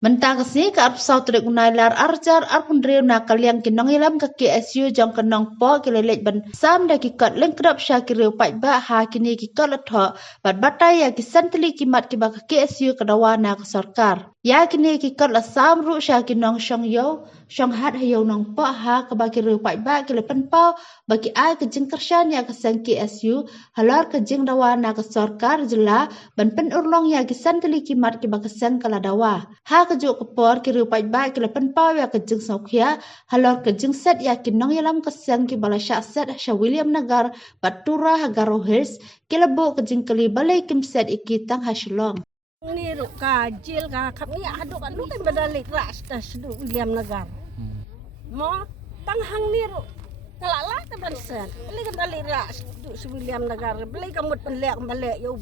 Mentakasi ke arpsau trik unailar arjar arpundriu na kaliang kinong ilam ke KSU jong kenong po kilelek ban sam da kikot lengkrap syakiriu paitba ha kini kikot letho bat batai ya kisan teli kimat kiba ke KSU kedawa na ke sorkar. Ya kini kikot la sam ru syakinong syong yo syong hat hayo nong po ha kebakiriu paitba kilepen pau bagi ai kejing kersyan ya kesang KSU halar kejing dawa na ke sorkar jela ban pen urlong ya kisan teli kimat kiba kesang kaladawa. Ha kejuk kepor kiriu paitba kilepen pau ya kejing saukia halor kejing set ya kinong yalam kesang ki bala syak set Sya William Nagar batura hagaro hills kilebo kejing keli balai kim set iki tang hasilong. Ni ru kajil ka kami aduk kan badalik ras tas du William Nagar. Mo tanghang ni ru kalala ta bansen. Beli kan balik ras du si William Nagar. Beli kamut penlek balik yo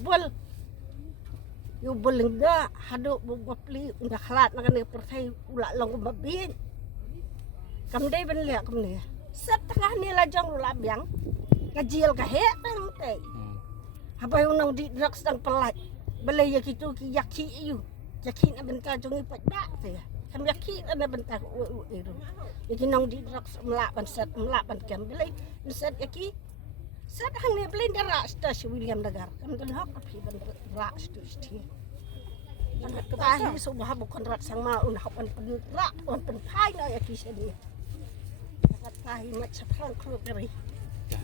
bol enggak haduk beli udah khalat makan pertai ulak long babin. Kamdai benlek kamne. Set tengah ni lajang ulak biang. Kajil ka he tang tei. Apa yang nang di drugs tang pelat. Balai ya kitu ki yaki yu. Yaki na bentar jongi padak saya. Kam yaki na bentar itu. Yaki nang di drugs melak ban kam balai set yaki. Set hang ni balai darak stas William Nagar. Kam dan hak api ban rak stas ti. Ketahi subah bukan rak sang ma un hak ban rak on pen pai na yaki sedi. Ketahi macam perang klub dari.